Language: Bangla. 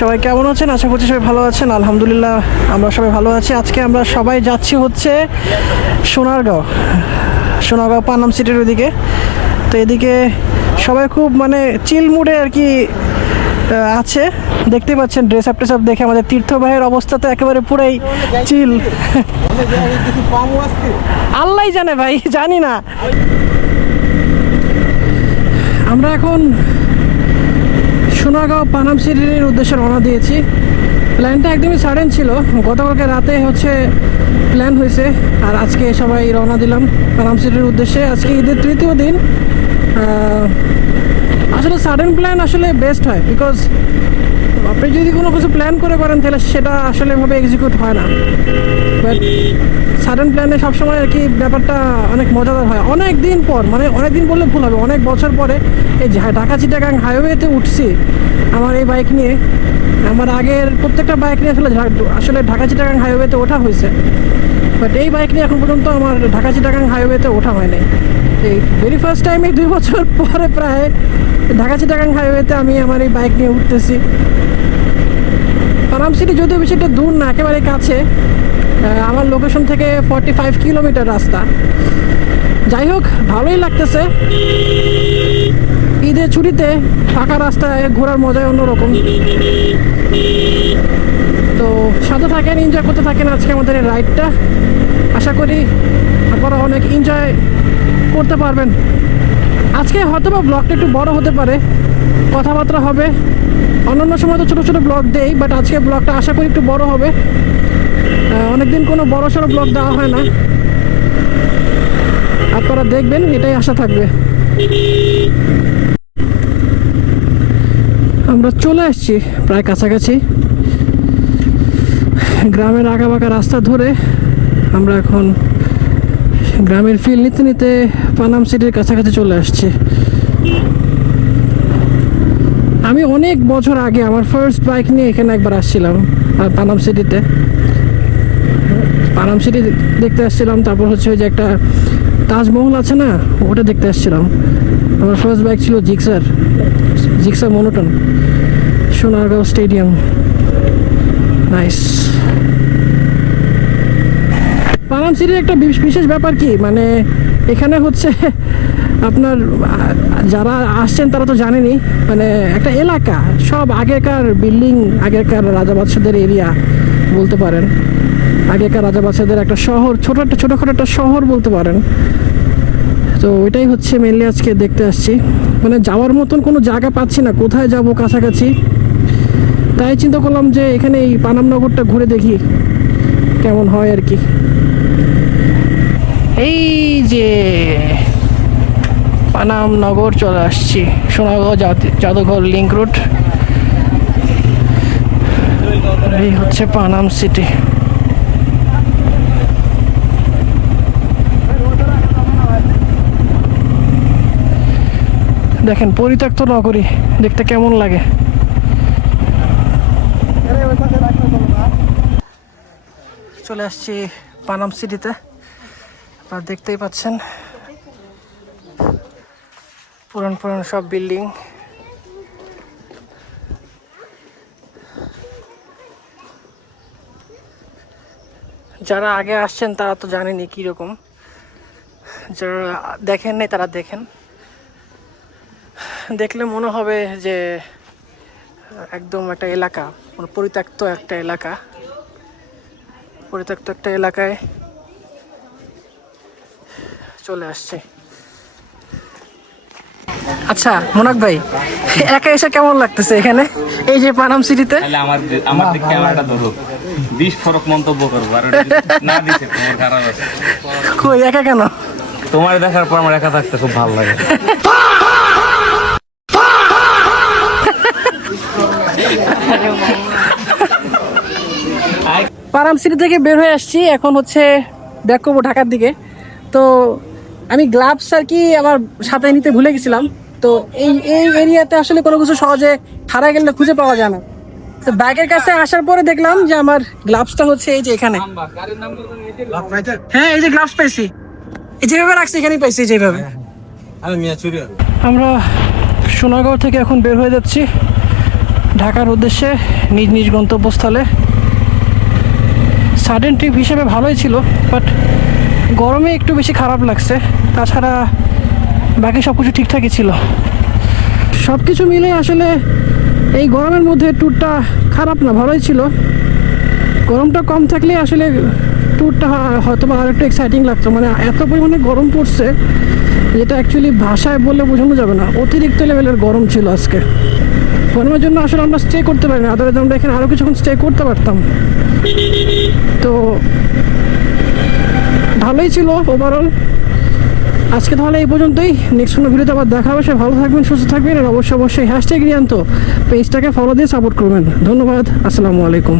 সবাই কেমন আছেন? আশা করছি সবাই ভালো আছেন। আলহামদুলিল্লাহ আমরা সবাই ভালো আছি। আজকে আমরা সবাই যাচ্ছি হচ্ছে সোনারগাঁও পানাম সিটির ওদিকে। তো এদিকে সবাই খুব চিল মুডে আর কি আছে, দেখতে পাচ্ছেন ড্রেস আপ টেস আপ দেখে। আমাদের তীর্থ ভাইয়ের অবস্থা তো একেবারে পুরাই চিল। আল্লাহ জানে ভাই, জানি না। আমরা এখন সোনারগাঁও পানাম সিটির উদ্দেশ্যে রওনা দিয়েছি। প্ল্যানটা একদমই সাডেন ছিল, গতকালকে রাতে হচ্ছে প্ল্যান হয়েছে, আর আজকে সবাই রওনা দিলাম পানাম সিটির উদ্দেশ্যে। আজকে ঈদের তৃতীয় দিন। আসলে সাডেন প্ল্যান আসলে বেস্ট হয়, বিকজ আপনি যদি কোনো কিছু প্ল্যান করে করেন তাহলে সেটা আসলে এভাবে এক্সিকিউট হয় না। বাট সাডেন প্ল্যানে সবসময় আর কি ব্যাপারটা অনেক মজাদার হয়। অনেক দিন পর, অনেক দিন বললে ভুল হবে, অনেক বছর পরে এই ঢাকা চিটাগাং হাইওয়েতে উঠছি আমার এই বাইক নিয়ে। আমার আগের প্রত্যেকটা বাইক নিয়ে আসলে ঢাকা চিটাগাং হাইওয়েতে ওঠা হয়েছে, বাট এই বাইক নিয়ে এখন পর্যন্ত আমার ঢাকা চিটাগাং হাইওয়েতে ওঠা হয় নাই। এই ভেরি ফার্স্ট টাইম এই 2 বছর পরে প্রায় ঢাকা চিটাগাং হাইওয়েতে আমি আমার এই বাইক নিয়ে উঠতেছি। পানাম সিটি যদিও বেশি একটা দূর না, একেবারে কাছে। আমার লোকেশন থেকে 45 কিলোমিটার রাস্তা। যাই হোক, ভালোই লাগতেছে। ঈদের ছুটিতে ফাঁকা রাস্তায় ঘোরার মজাই অন্যরকম। তো সাথে থাকেন, এনজয় করতে থাকেন আজকে আমাদের এই রাইডটা। আশা করি আপনারা অনেক এনজয় করতে পারবেন। আজকে হয়তো বা ব্লগটা একটু বড় হতে পারে, কথাবার্তা হবে। অন্যান্য সময় তো ছোটো ছোটো ব্লগ দেই, বাট আজকে ব্লগটা আশা করি একটু বড় হবে। অনেকদিন কোনো বড় সড়ো ব্লগ দেওয়া হয় না, আপনারা দেখবেন, এটাই আশা থাকবে। আমরা চলে আসছি প্রায় কাছাকাছি। গ্রামের আঁকাবাঁকা রাস্তা ধরে আমরা এখন গ্রামের ফিল নিতে নিতে পানাম সিটির কাছাকাছি চলে আসছি। আমি অনেক বছর আগে আমার ফার্স্ট বাইক নিয়ে এখানে একবার আসছিলাম পানাম সিটিতে। পানাম সিটি দেখতে আসছিলাম, তারপর হচ্ছে ওই যে একটা তাজমহল আছে না, ওটা দেখতে আসছিলাম। আমার ফার্স্ট বাইক ছিল Gixxer monotone, Sonargaon stadium. Nice. Panam সিটির একটা বিশেষ ব্যাপার কি, এখানে হচ্ছে আপনার যারা আসছেন তারা তো জানেনই, একটা এলাকা, সব আগেকার বিল্ডিং, আগেকার রাজা বাদশাদের এরিয়া বলতে পারেন। আগেকার রাজা বাদশাদের একটা শহর, ছোটোখাটো একটা শহর বলতে পারেন। তো ওইটাই হচ্ছে মেনলি আজকে দেখতে আসছি। যাওয়ার মতন কোনো জায়গা পাচ্ছি না, কোথায় যাব কাছাকাছি। তাই চিন্তা করলাম যে এখানে এই পানাম নগরটা ঘুরে দেখি কেমন হয় আর কি। এই যে পানাম নগর চলে আসছি, সোনারগাঁও জাদুঘর লিঙ্ক রোড। এই হচ্ছে পানাম সিটি। দেখেন পরিত্যক্ত নগরী দেখতে কেমন লাগে। চলে আসছি পানাম সিটিতে, আপনারা দেখতেই পাচ্ছেন পুরান সব বিল্ডিং। যারা আগে আসছেন তারা তো জানেনই কীরকম, যারা দেখেন নাই তারা দেখেন, দেখলে মনে হবে যে একদম একটা এলাকা, পরিত্যক্ত একটা এলাকায় চলে আসছে। আচ্ছা মোনাক ভাই, একা এসে কেমন লাগতেছে এখানে এই যে পানাম সিটিতে? আমার ক্যামেরাটা ধরো, বিস্ফোরক মন্তব্য করবো আর না দিছে তোমার খারাপ আছে। কই একা কেন? তোমার দেখার পর আমার একা থাকতে খুব ভালো লাগে। পানাম সিটি থেকে বের হয়ে আসছি, এখন হচ্ছে ব্যাক করবো ঢাকার দিকে। তো আমি গ্লাভস আর কি আমার সাথে নিতে ভুলে গেছিলাম। তো এই এরিয়াতে আসলে কোনো কিছু সহজে হারাই গেলে খুঁজে পাওয়া যায় না। তো ব্যাগের কাছে আসার পরে দেখলাম যে আমার গ্লাভসটা হচ্ছে এই যে এখানে। হ্যাঁ, এই যে গ্লাভস পাইছি, এই যেভাবে রাখছি এখানেই পাইছি যেভাবে। আমরা সোনারগাঁও থেকে এখন বের হয়ে যাচ্ছি ঢাকার উদ্দেশ্যে নিজ নিজ গন্তব্যস্থলে। সাডেন ট্রিপ হিসেবে ভালোই ছিল, বাট গরমে একটু বেশি খারাপ লাগছে। তাছাড়া বাকি সব কিছু ঠিকঠাকই ছিল। সব কিছু মিলে আসলে এই গরমের মধ্যে ট্যুরটা খারাপ না, ভালোই ছিল। গরমটা কম থাকলে আসলে ট্যুরটা হয়তো বা আর একটু এক্সাইটিং লাগতো। মানে এত পরিমাণে গরম পড়ছে যেটা অ্যাকচুয়ালি ভাষায় বললে বোঝানো যাবে না। অতিরিক্ত লেভেলের গরম ছিল আজকে। গরমের জন্য আসলে আমরা স্টে করতে পারি না, আদারওয়াইজ আমরা এখানে আরও কিছুক্ষণ স্টে করতে পারতাম। তো ভালোই ছিল ওভারঅল। আজকে তাহলে এই পর্যন্তই। নেক্সট কোনো ভিডিওতে আবার দেখা হবে। সে ভালো থাকবেন, সুস্থ থাকবেন, আর অবশ্যই হ্যাশট্যাগ রিয়ান্ত পেজটাকে ফলো দিয়ে সাপোর্ট করবেন। ধন্যবাদ। আসসালামু আলাইকুম।